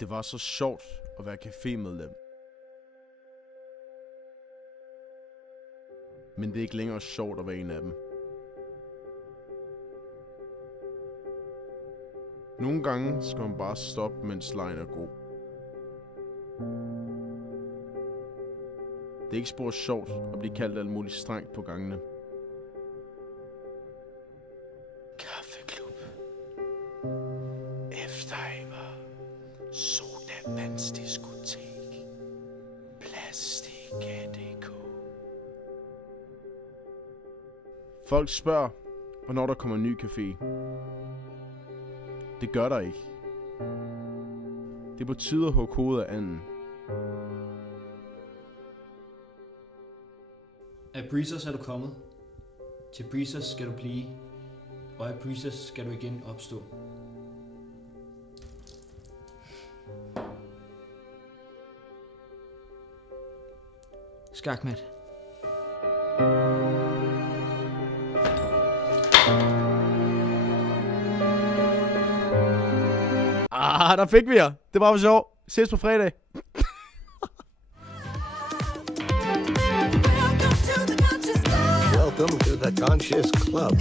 Det var så sjovt at være cafémedlem. Men det er ikke længere sjovt at være en af dem. Nogle gange skal man bare stoppe, mens lejen er god. Det er ikke spor sjovt at blive kaldt alt muligt strengt på gangene. Kaffeklub. Eftejmer. Sodavandsdiskotek. Plastik.dk. Folk spørger, hvornår der kommer en ny café. Det gør der ikke. Det betyder at hugge hovedet af anden. Af Breezers er du kommet. Til Breezers skal du blive. Og af Breezers skal du igen opstå. Skakmat. Der fik vi jer. Det var for sjov. Ses på fredag. Welcome to the Conscious Club.